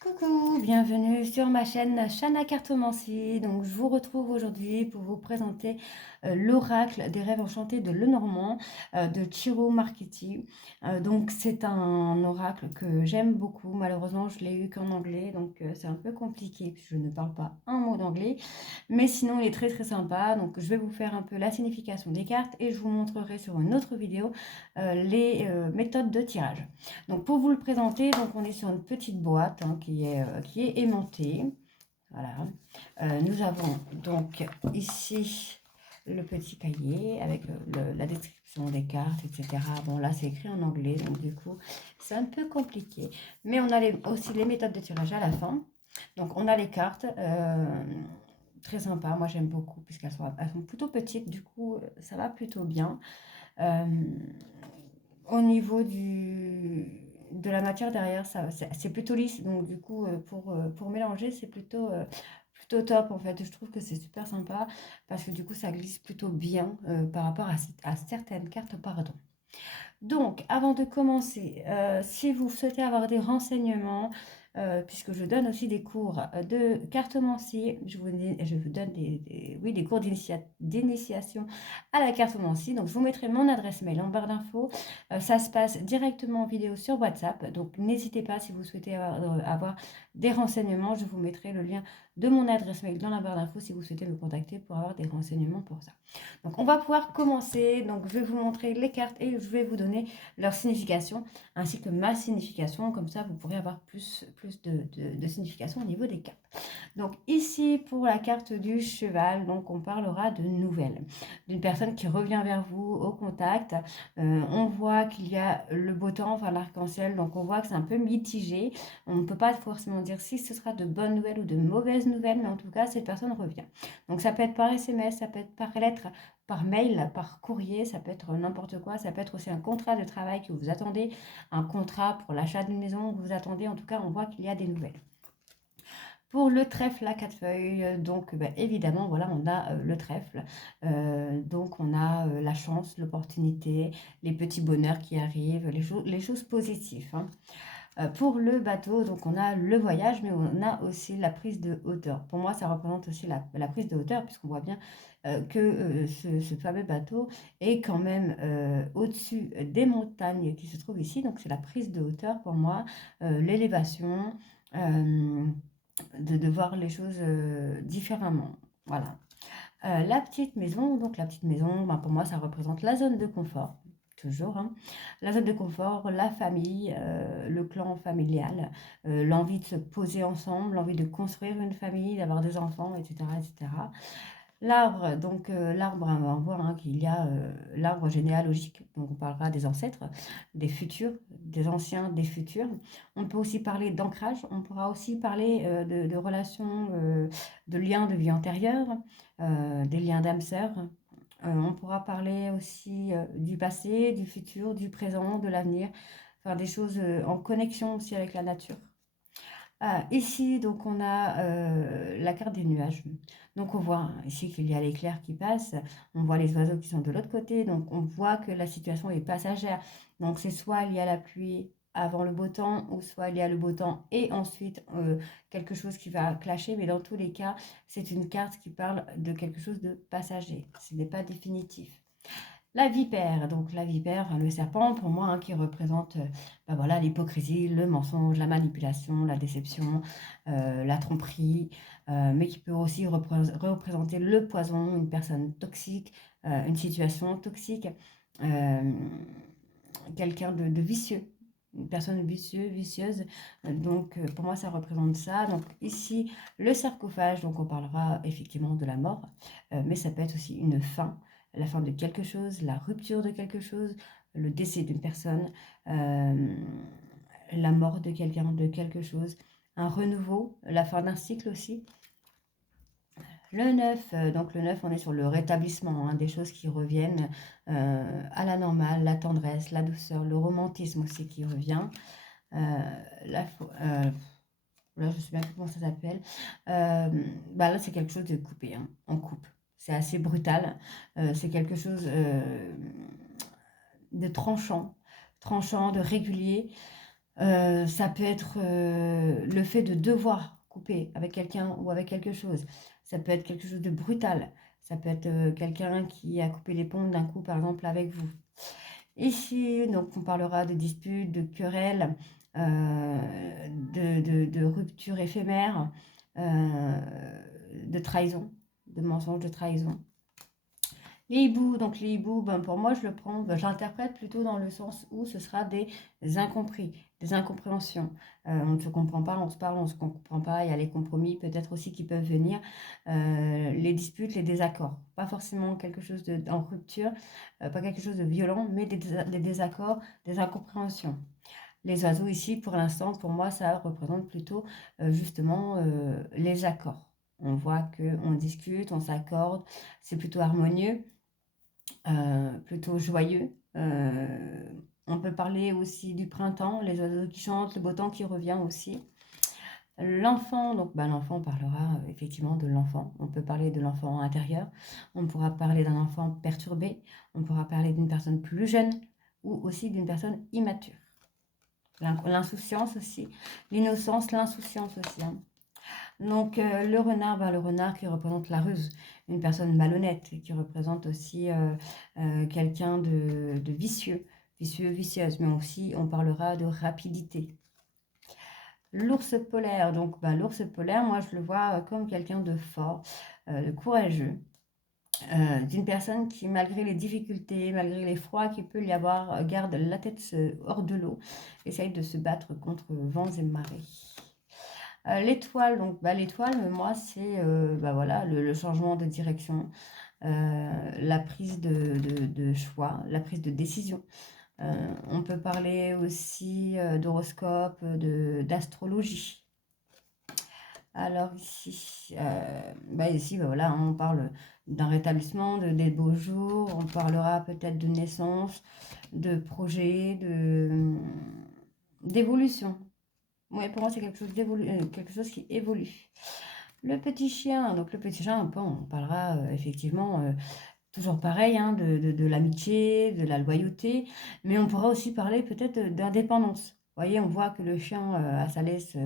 Coucou, bienvenue sur ma chaîne Shana Cartomancie. Donc, je vous retrouve aujourd'hui pour vous présenter l'oracle des rêves enchantés de Lenormand de Ciro Marchetti. Donc, c'est un oracle que j'aime beaucoup. Malheureusement, je l'ai eu qu'en anglais, donc c'est un peu compliqué puisque je ne parle pas un mot d'anglais. Mais sinon, il est très très sympa. Donc, je vais vous faire un peu la signification des cartes et je vous montrerai sur une autre vidéo les méthodes de tirage. Donc pour vous le présenter, donc on est sur une petite boîte qui est aimantée. Voilà. Nous avons donc ici le petit cahier avec la description des cartes, etc. Bon là c'est écrit en anglais, donc du coup c'est un peu compliqué. Mais on a aussi les méthodes de tirage à la fin. Donc on a les cartes. Très sympa, moi j'aime beaucoup elles sont plutôt petites, du coup ça va plutôt bien. Euh, Au niveau de la matière derrière, c'est plutôt lisse. Donc, du coup, pour mélanger, c'est plutôt top. En fait, je trouve que c'est super sympa parce que du coup, ça glisse plutôt bien par rapport à certaines cartes, pardon. Donc, avant de commencer, si vous souhaitez avoir des renseignements, puisque je donne aussi des cours de cartomancie, je vous donne oui, des cours d'initiation à la cartomancie. Donc, je vous mettrai mon adresse mail en barre d'infos. Ça se passe directement en vidéo sur WhatsApp. Donc, n'hésitez pas si vous souhaitez avoir des renseignements. Je vous mettrai le lien de mon adresse mail dans la barre d'infos si vous souhaitez me contacter pour avoir des renseignements pour ça. Donc, on va pouvoir commencer. Donc, je vais vous montrer les cartes et je vais vous donner leur signification ainsi que ma signification. Comme ça, vous pourrez avoir plus de signification au niveau des cartes. Donc, ici, pour la carte du cheval, donc on parlera de nouvelles, d'une personne qui revient vers vous au contact. On voit qu'il y a le beau temps, enfin l'arc-en-ciel, donc on voit que c'est un peu mitigé. On ne peut pas forcément dire si ce sera de bonnes nouvelles ou de mauvaises nouvelles, mais en tout cas, cette personne revient. Donc, ça peut être par SMS, ça peut être par lettre, par mail, par courrier, ça peut être n'importe quoi, ça peut être aussi un contrat de travail que vous attendez, un contrat pour l'achat d'une maison que vous attendez, en tout cas on voit qu'il y a des nouvelles. Pour le trèfle à quatre feuilles, donc évidemment, voilà, on a le trèfle. Donc on a la chance, l'opportunité, les petits bonheurs qui arrivent, les choses positives. Hein. Pour le bateau, donc on a le voyage, mais on a aussi la prise de hauteur. Pour moi, ça représente aussi la prise de hauteur, puisqu'on voit bien que ce fameux bateau est quand même au-dessus des montagnes qui se trouvent ici. Donc c'est la prise de hauteur pour moi, l'élévation, de voir les choses différemment. Voilà. La petite maison, donc la petite maison, ben pour moi, ça représente la zone de confort, toujours. Hein. La zone de confort, la famille, le clan familial, l'envie de se poser ensemble, l'envie de construire une famille, d'avoir des enfants, etc. etc. L'arbre, donc l'arbre, on va voir hein, qu'il y a l'arbre généalogique, donc on parlera des ancêtres, des futurs, des anciens, des futurs. On peut aussi parler d'ancrage, on pourra aussi parler de relations, de liens de vie antérieure, des liens d'âme sœur. On pourra parler aussi du passé, du futur, du présent, de l'avenir, enfin des choses en connexion aussi avec la nature. Ah, ici, donc, on a la carte des nuages. Donc, on voit ici qu'il y a l'éclair qui passe. On voit les oiseaux qui sont de l'autre côté. Donc, on voit que la situation est passagère. Donc, c'est soit il y a la pluie avant le beau temps, ou soit il y a le beau temps et ensuite quelque chose qui va clasher. Mais dans tous les cas, c'est une carte qui parle de quelque chose de passager. Ce n'est pas définitif. La vipère, donc la vipère, enfin, le serpent pour moi hein, qui représente ben voilà, l'hypocrisie, le mensonge, la manipulation, la déception, la tromperie, mais qui peut aussi représenter le poison, une personne toxique, une situation toxique, euh, quelqu'un de vicieux. Une personne vicieuse. Donc, pour moi, ça représente ça. Donc, ici, le sarcophage, donc on parlera effectivement de la mort, mais ça peut être aussi une fin, la fin de quelque chose, la rupture de quelque chose, le décès d'une personne, euh, la mort de quelqu'un, de quelque chose, un renouveau, la fin d'un cycle aussi. Le 9, donc le 9, on est sur le rétablissement, hein, des choses qui reviennent à la normale, la tendresse, la douceur, le romantisme aussi qui revient. La, là, je ne sais même plus comment ça s'appelle. Bah là, c'est quelque chose de coupé, hein, on coupe. C'est assez brutal. C'est quelque chose de tranchant, de régulier. Ça peut être le fait de devoir couper avec quelqu'un ou avec quelque chose. Ça peut être quelque chose de brutal. Ça peut être quelqu'un qui a coupé les ponts d'un coup, par exemple, avec vous. Ici, donc, on parlera de disputes, de querelles, de ruptures éphémères, de trahison, de mensonges, de trahison. Les hiboux, donc les hiboux, ben pour moi, je le prends, ben, j'interprète plutôt dans le sens où ce sera des incompris, des incompréhensions. On ne se comprend pas, on se parle, on ne se comprend pas, il y a les compromis peut-être aussi qui peuvent venir, les disputes, les désaccords. Pas forcément quelque chose en rupture, pas quelque chose de violent, mais des désaccords, des incompréhensions. Les oiseaux ici, pour l'instant, pour moi, ça représente plutôt justement les accords. On voit qu'on discute, on s'accorde, c'est plutôt harmonieux, plutôt joyeux. On peut parler aussi du printemps, les oiseaux qui chantent, le beau temps qui revient aussi. L'enfant, donc l'enfant, on parlera effectivement de l'enfant. On peut parler de l'enfant intérieur, on pourra parler d'un enfant perturbé, on pourra parler d'une personne plus jeune ou aussi d'une personne immature. L'insouciance aussi, l'innocence, l'insouciance aussi. Hein. Donc le renard qui représente la ruse, une personne malhonnête, qui représente aussi quelqu'un de vicieux, vicieuse, mais aussi on parlera de rapidité. L'ours polaire, donc l'ours polaire, moi je le vois comme quelqu'un de fort, de courageux, d'une personne qui, malgré les difficultés, malgré les froids qu'il peut y avoir, garde la tête hors de l'eau, essaye de se battre contre vents et marées. L'étoile, donc l'étoile, moi, c'est voilà, le changement de direction, la prise de choix, la prise de décision. On peut parler aussi d'horoscope, d'astrologie. Alors ici voilà, hein, on parle d'un rétablissement, des beaux jours, on parlera peut-être de naissance, de projet, d'évolution. Oui, pour moi, c'est quelque chose qui évolue. Le petit chien, donc le petit chien, on parlera effectivement toujours pareil, hein, de l'amitié, de la loyauté, mais on pourra aussi parler peut-être d'indépendance. Vous voyez, on voit que le chien a sa laisse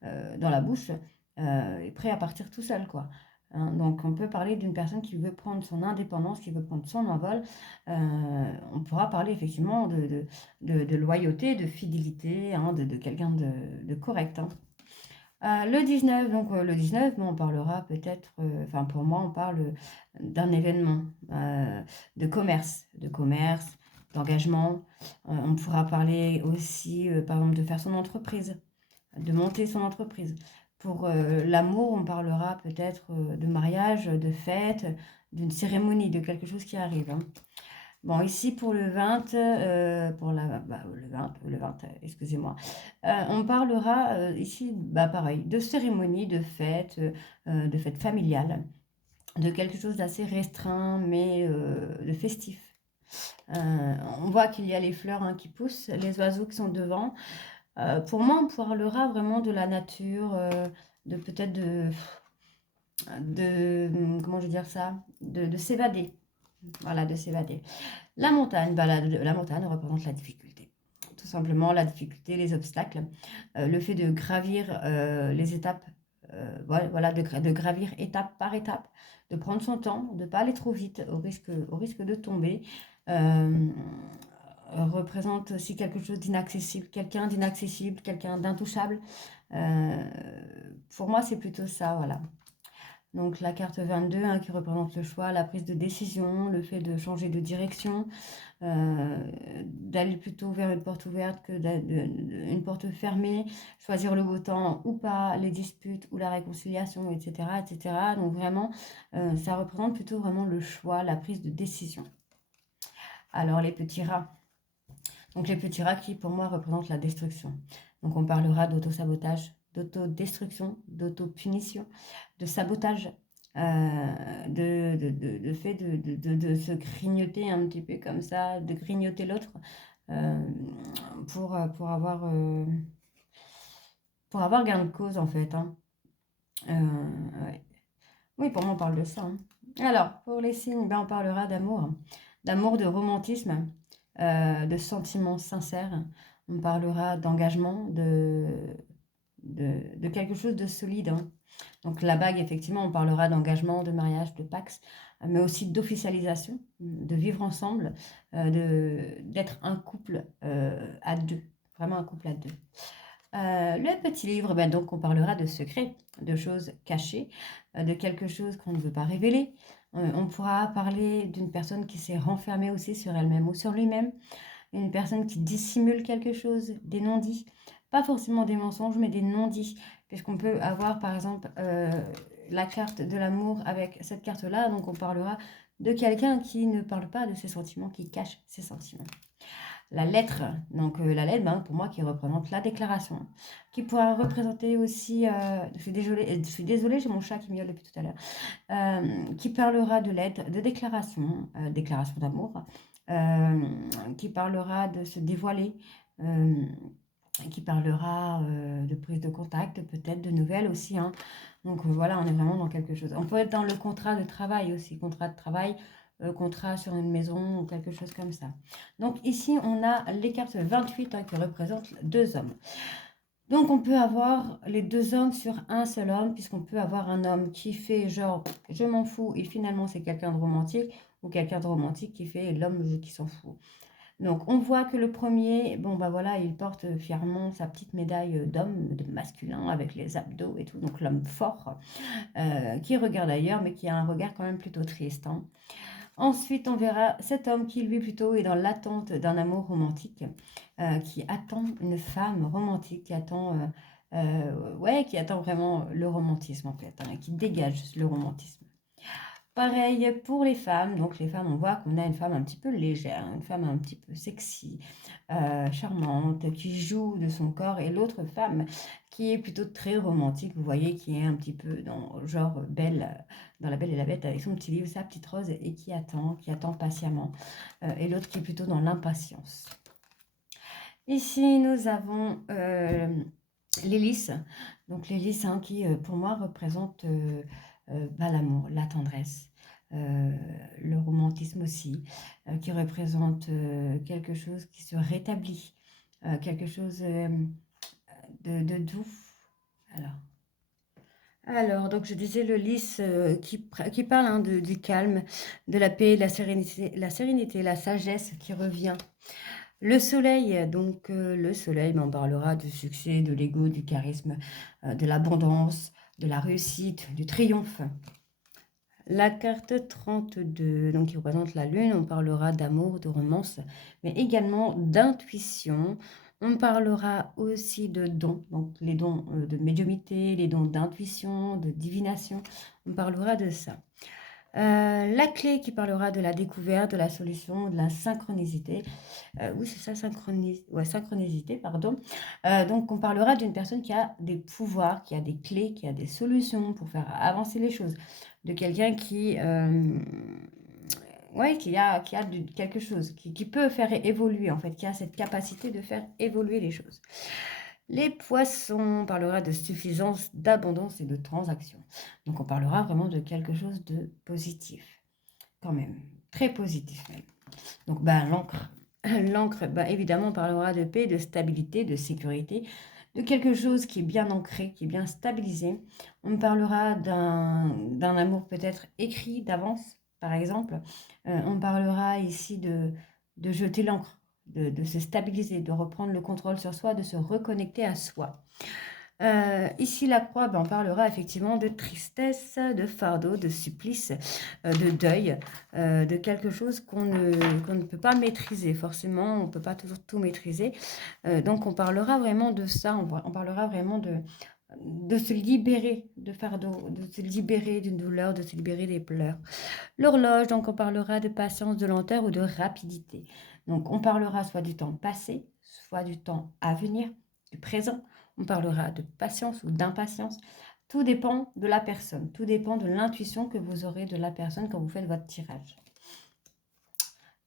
dans la bouche, est prêt à partir tout seul, quoi. Hein, donc on peut parler d'une personne qui veut prendre son indépendance, qui veut prendre son envol. On pourra parler effectivement de loyauté, de fidélité, hein, de quelqu'un de correct. Hein. Le 19, donc le 19, on parlera peut-être, pour moi, on parle d'un événement, de commerce, d'engagement. On pourra parler aussi, par exemple, de faire son entreprise, de monter son entreprise. Pour l'amour, on parlera peut-être de mariage, de fête, d'une cérémonie, de quelque chose qui arrive. Hein. Bon, ici pour le 20, le 20, excusez-moi, on parlera ici, pareil, de cérémonie, de fête familiale, de quelque chose d'assez restreint, mais de festif. On voit qu'il y a les fleurs hein, qui poussent, les oiseaux qui sont devant. Pour moi, on parlera vraiment de la nature, de peut-être comment je veux dire ça, de s'évader. Voilà, de s'évader. La montagne, la montagne représente la difficulté. Tout simplement, la difficulté, les obstacles, le fait de gravir les étapes, voilà, de gravir étape par étape, de prendre son temps, de ne pas aller trop vite au risque de tomber, représente aussi quelque chose d'inaccessible, quelqu'un d'intouchable. Pour moi, c'est plutôt ça, voilà. Donc la carte 22 hein, qui représente le choix, la prise de décision, le fait de changer de direction, d'aller plutôt vers une porte ouverte que une porte fermée, choisir le beau temps ou pas, les disputes ou la réconciliation, etc. etc. Donc vraiment, ça représente plutôt vraiment le choix, la prise de décision. Alors les petits rats. Donc les petits rats qui pour moi représentent la destruction. Donc on parlera d'auto-sabotage, d'autodestruction, d'auto-punition, de sabotage, de fait de se grignoter un petit peu comme ça, de grignoter l'autre pour avoir gain de cause en fait. Hein. Ouais. Oui, pour moi on parle de ça. Hein. Alors, pour les signes, on parlera d'amour, d'amour, de romantisme, de sentiments sincères. On parlera d'engagement, de quelque chose de solide, hein. Donc la bague, effectivement, on parlera d'engagement, de mariage, de pax, mais aussi d'officialisation, de vivre ensemble, d'être un couple à deux, vraiment un couple à deux. Le petit livre, ben donc on parlera de secrets, de choses cachées, de quelque chose qu'on ne veut pas révéler. On pourra parler d'une personne qui s'est renfermée aussi sur elle-même ou sur lui-même, une personne qui dissimule quelque chose, des non-dits, pas forcément des mensonges, mais des non-dits, puisqu'on peut avoir par exemple la carte de l'amour avec cette carte-là, donc on parlera de quelqu'un qui ne parle pas de ses sentiments, qui cache ses sentiments. La lettre, donc la lettre, ben, pour moi, qui représente la déclaration, qui pourra représenter aussi, je suis désolée, j'ai mon chat qui miaule depuis tout à l'heure, qui parlera de lettre, de déclaration, déclaration d'amour, qui parlera de se dévoiler, qui parlera de prise de contact, peut-être de nouvelles aussi, hein. Donc voilà, on est vraiment dans quelque chose. On peut être dans le contrat de travail aussi, contrat de travail, contrat sur une maison ou quelque chose comme ça. Donc ici, on a les cartes 28 hein, qui représentent deux hommes. Donc on peut avoir les deux hommes sur un seul homme, puisqu'on peut avoir un homme qui fait genre je m'en fous et finalement c'est quelqu'un de romantique, ou quelqu'un de romantique qui fait l'homme qui s'en fout. Donc on voit que le premier, bon bah voilà, il porte fièrement sa petite médaille d'homme, de masculin, avec les abdos et tout, donc l'homme fort, qui regarde ailleurs, mais qui a un regard quand même plutôt triste, hein. Ensuite, on verra cet homme qui, lui, plutôt est dans l'attente d'un amour romantique, qui attend une femme romantique, qui attend vraiment le romantisme, en fait, hein, qui dégage le romantisme. Pareil pour les femmes. Donc, les femmes, on voit qu'on a une femme un petit peu légère, une femme un petit peu sexy, charmante, qui joue de son corps, et l'autre femme qui est plutôt très romantique, vous voyez, qui est un petit peu dans genre Belle, dans La Belle et la Bête, avec son petit livre, sa petite rose, et qui attend patiemment. Et l'autre qui est plutôt dans l'impatience. Ici, nous avons l'hélice. Donc, l'hélice, hein, qui, pour moi, représente l'amour, la tendresse. Le romantisme aussi, qui représente quelque chose qui se rétablit, quelque chose de doux. Alors, donc je disais le lys qui parle hein, du calme, de la paix, de la sérénité, la sagesse qui revient. Le soleil, donc le soleil m'en parlera du succès, de l'ego, du charisme, de l'abondance, de la réussite, du triomphe. La carte 32, donc qui représente la lune, on parlera d'amour, de romance, mais également d'intuition. On parlera aussi de dons, donc les dons de médiumnité, les dons d'intuition, de divination. On parlera de ça. La clé qui parlera de la découverte, de la solution, de la synchronicité. Oui, c'est ça, synchronicité, pardon. Donc, on parlera d'une personne qui a des pouvoirs, qui a des clés, qui a des solutions pour faire avancer les choses. De quelqu'un qui a quelque chose, qui peut faire évoluer, en fait, qui a cette capacité de faire évoluer les choses. Les poissons, on parlera de suffisance, d'abondance et de transaction. Donc, on parlera vraiment de quelque chose de positif, quand même, très positif même. Donc, l'encre. L'encre, évidemment, on parlera de paix, de stabilité, de sécurité, de quelque chose qui est bien ancré, qui est bien stabilisé. On parlera d'un amour peut-être écrit d'avance, par exemple. On parlera ici de jeter l'encre, de se stabiliser, de reprendre le contrôle sur soi, de se reconnecter à soi. Ici, la croix, on parlera effectivement de tristesse, de fardeau, de supplice, de deuil, de quelque chose qu'on ne peut pas maîtriser. Forcément, on ne peut pas toujours tout maîtriser. Donc, on parlera vraiment de ça. On parlera vraiment de se libérer de fardeau, de se libérer d'une douleur, de se libérer des pleurs. L'horloge, donc on parlera de patience, de lenteur ou de rapidité. Donc, on parlera soit du temps passé, soit du temps à venir, du présent. On parlera de patience ou d'impatience. Tout dépend de la personne. Tout dépend de l'intuition que vous aurez de la personne quand vous faites votre tirage.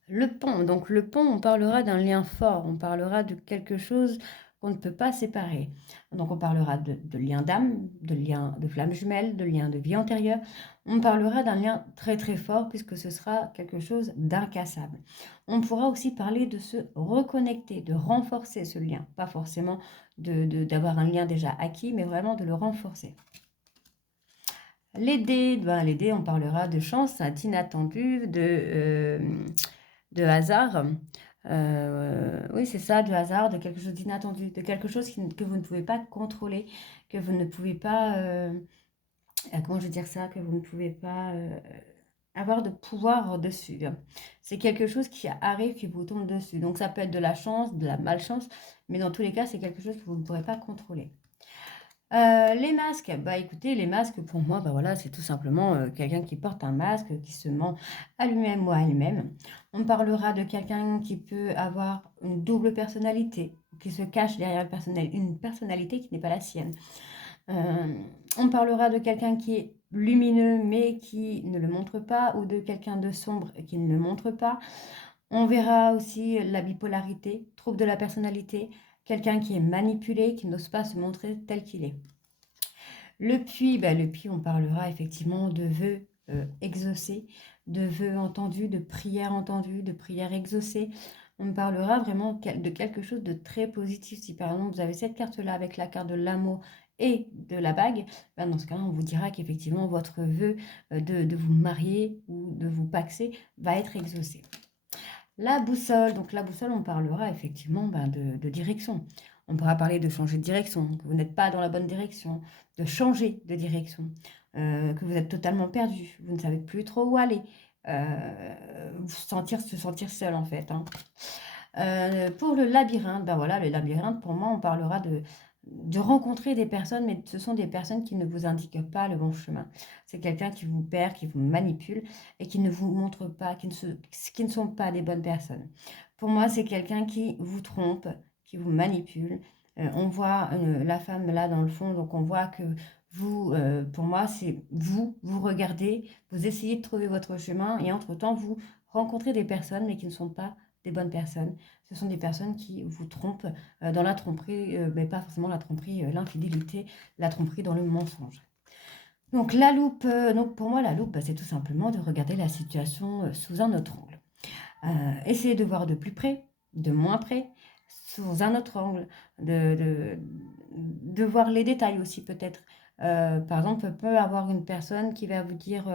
Le pont. Donc, le pont, on parlera d'un lien fort. On parlera de quelque chose qu'on ne peut pas séparer. Donc on parlera de lien d'âme, de lien de flamme jumelle, de lien de vie antérieure. On parlera d'un lien très très fort puisque ce sera quelque chose d'incassable. On pourra aussi parler de se reconnecter, de renforcer ce lien. Pas forcément d'avoir un lien déjà acquis, mais vraiment de le renforcer. Les dés, les dés, on parlera de chance, d'inattendu, de hasard. Oui, c'est ça, de hasard, de quelque chose d'inattendu, de quelque chose que vous ne pouvez pas contrôler, que vous ne pouvez pas... comment je vais dire ça? Que vous ne pouvez pas avoir de pouvoir dessus. C'est quelque chose qui arrive, qui vous tombe dessus. Donc ça peut être de la chance, de la malchance, mais dans tous les cas, c'est quelque chose que vous ne pourrez pas contrôler. Les masques, écoutez, les masques pour moi, voilà, c'est tout simplement quelqu'un qui porte un masque, qui se ment à lui-même ou à elle-même. On parlera de quelqu'un qui peut avoir une double personnalité, qui se cache derrière une personnalité qui n'est pas la sienne. On parlera de quelqu'un qui est lumineux mais qui ne le montre pas, ou de quelqu'un de sombre qui ne le montre pas. On verra aussi la bipolarité, trouble de la personnalité, quelqu'un qui est manipulé, qui n'ose pas se montrer tel qu'il est. Le puits, on parlera effectivement de vœux exaucés, de vœux entendus, de prières exaucées. On parlera vraiment de quelque chose de très positif. Si par exemple vous avez cette carte-là avec la carte de l'amour et de la bague, dans ce cas-là, on vous dira qu'effectivement votre vœu de vous marier ou de vous paxer va être exaucé. La boussole, donc la boussole, on parlera effectivement de direction. On pourra parler de changer de direction, que vous n'êtes pas dans la bonne direction, de changer de direction, que vous êtes totalement perdu, vous ne savez plus trop où aller, se sentir seul en fait. Pour le labyrinthe, voilà, le labyrinthe, pour moi, on parlera de rencontrer des personnes, mais ce sont des personnes qui ne vous indiquent pas le bon chemin. C'est quelqu'un qui vous perd, qui vous manipule et qui ne vous montre pas, qui ne sont pas des bonnes personnes. Pour moi, c'est quelqu'un qui vous trompe, qui vous manipule. On voit la femme là dans le fond, donc on voit que vous, pour moi, c'est vous regardez, vous essayez de trouver votre chemin et entre-temps, vous rencontrez des personnes, mais qui ne sont pas des bonnes personnes. Ce sont des personnes qui vous trompent dans la tromperie, mais pas forcément la tromperie, l'infidélité, la tromperie dans le mensonge. Donc la loupe, donc pour moi la loupe, c'est tout simplement de regarder la situation sous un autre angle. Essayer de voir de plus près, de moins près, sous un autre angle, de voir les détails aussi peut-être. Par exemple, peut avoir une personne qui va vous dire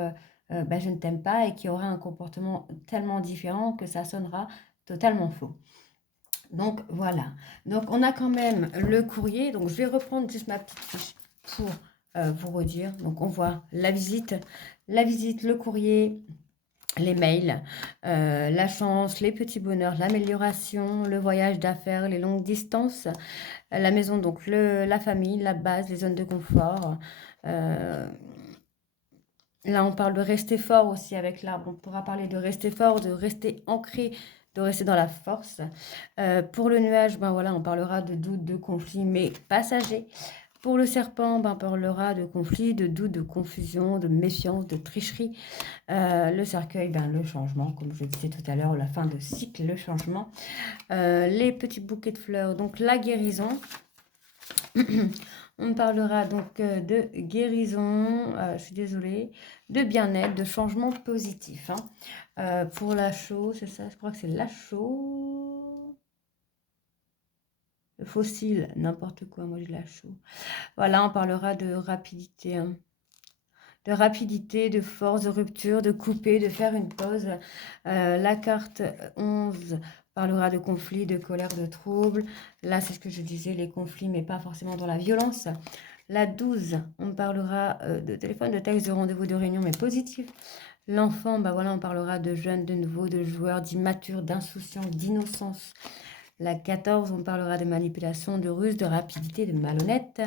je ne t'aime pas et qui aura un comportement tellement différent que ça sonnera totalement faux. Donc voilà, donc on a quand même le courrier, donc je vais reprendre juste ma petite fiche pour vous redire. Donc on voit la visite, le courrier, les mails, la chance, les petits bonheurs, l'amélioration, le voyage d'affaires, les longues distances, la maison, donc la famille, la base, les zones de confort. Là, on parle de rester fort aussi avec l'arbre. On pourra parler de rester fort, de rester ancré, de rester dans la force. Pour le nuage, voilà, on parlera de doute, de conflit, mais passager. Pour le serpent, on parlera de conflit, de doute, de confusion, de méfiance, de tricherie. Le cercueil, le changement, comme je disais tout à l'heure, la fin de cycle, le changement. Les petits bouquets de fleurs, donc la guérison. On parlera donc de guérison, je suis désolée, de bien-être, de changement positif. Pour la chaux, c'est ça, je crois que c'est la chaux. Le fossile, n'importe quoi, moi j'ai la chaux. Voilà, on parlera de rapidité. De rapidité, de force, de rupture, de couper, de faire une pause. La carte 11 parlera de conflits, de colère, de troubles. Là, c'est ce que je disais, les conflits, mais pas forcément dans la violence. La 12, on parlera de téléphone, de texte, de rendez-vous, de réunion, mais positif. L'enfant, voilà, on parlera de jeunes, de nouveaux, de joueurs, d'immatures, d'insouciance, d'innocence. La 14, on parlera de manipulation, de ruse, de rapidité, de malhonnête.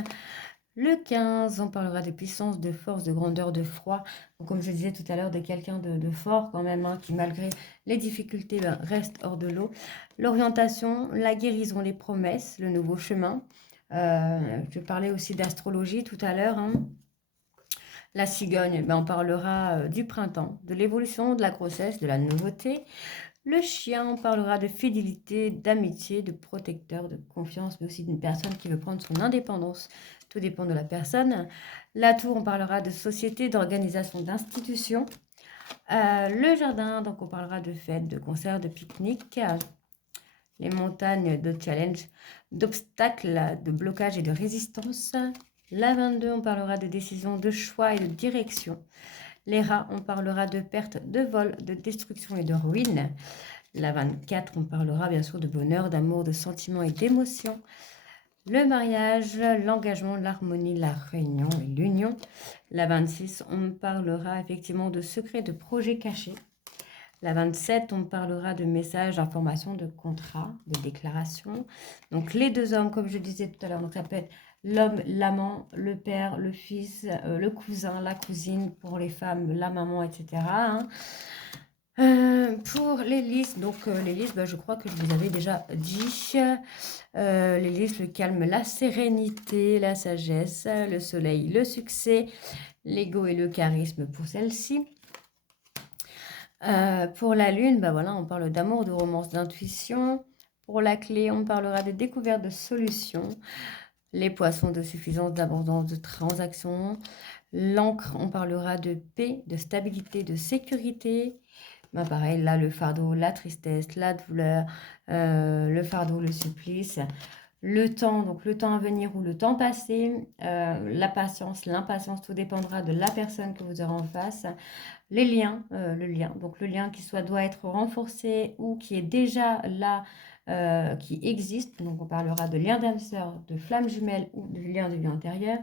Le 15, on parlera de puissance, de force, de grandeur, de froid. Donc, comme je disais tout à l'heure, de quelqu'un de fort quand même, qui malgré les difficultés reste hors de l'eau. L'orientation, la guérison, les promesses, le nouveau chemin. Je parlais aussi d'astrologie tout à l'heure. La cigogne, on parlera du printemps, de l'évolution, de la grossesse, de la nouveauté. Le chien, on parlera de fidélité, d'amitié, de protecteur, de confiance, mais aussi d'une personne qui veut prendre son indépendance. Tout dépend de la personne. La tour, on parlera de société, d'organisation, d'institution. Le jardin, donc on parlera de fêtes, de concerts, de pique-niques. Les montagnes, de challenge, d'obstacles, de blocage et de résistance. La 22, on parlera de décision, de choix et de direction. Les rats, on parlera de perte, de vol, de destruction et de ruine. La 24, on parlera bien sûr de bonheur, d'amour, de sentiments et d'émotions. Le mariage, l'engagement, l'harmonie, la réunion et l'union. La 26, on parlera effectivement de secrets, de projets cachés. La 27, on parlera de messages, d'informations, de contrats, de déclarations. Donc les deux hommes, comme je disais tout à l'heure, donc ça peut être l'homme, l'amant, le père, le fils, le cousin, la cousine, pour les femmes, la maman, etc. hein. Pour les listes, donc les listes, je crois que je vous avais déjà dit. Les listes, le calme, la sérénité, la sagesse, le soleil, le succès, l'ego et le charisme pour celle-ci. Pour la lune, voilà, on parle d'amour, de romance, d'intuition. Pour la clé, on parlera de découverte, de solutions. Les poissons, de suffisance, d'abondance, de transactions. L'encre, on parlera de paix, de stabilité, de sécurité. Pareil, là, le fardeau, la tristesse, la douleur, le fardeau, le supplice. Le temps, donc le temps à venir ou le temps passé, la patience, l'impatience, tout dépendra de la personne que vous aurez en face. Les liens, le lien, donc le lien qui soit doit être renforcé ou qui est déjà là, qui existe. Donc on parlera de lien d'âme sœur, de flamme jumelle ou de lien de vie antérieure.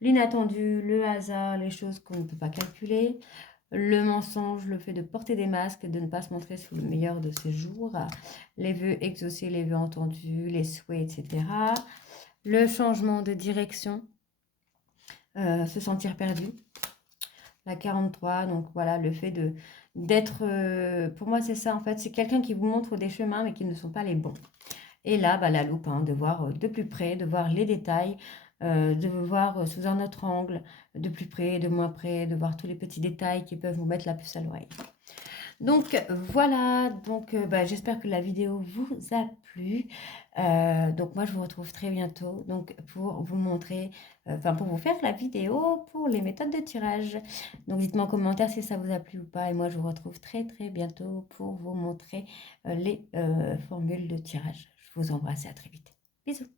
L'inattendu, le hasard, les choses qu'on ne peut pas calculer. Le mensonge, le fait de porter des masques, de ne pas se montrer sous le meilleur de ses jours. Les vœux exaucés, les vœux entendus, les souhaits, etc. Le changement de direction, se sentir perdu. La 43, donc voilà, le fait d'être, pour moi c'est ça en fait, c'est quelqu'un qui vous montre des chemins mais qui ne sont pas les bons. Et là, la loupe, de voir de plus près, de voir les détails, de voir sous un autre angle, de plus près, de moins près, de voir tous les petits détails qui peuvent vous mettre la puce à l'oreille. Donc voilà, donc j'espère que la vidéo vous a plu. Donc moi je vous retrouve très bientôt donc pour vous montrer, pour vous faire la vidéo pour les méthodes de tirage. Donc dites-moi en commentaire si ça vous a plu ou pas et moi je vous retrouve très très bientôt pour vous montrer les formules de tirage. Je vous embrasse et à très vite. Bisous.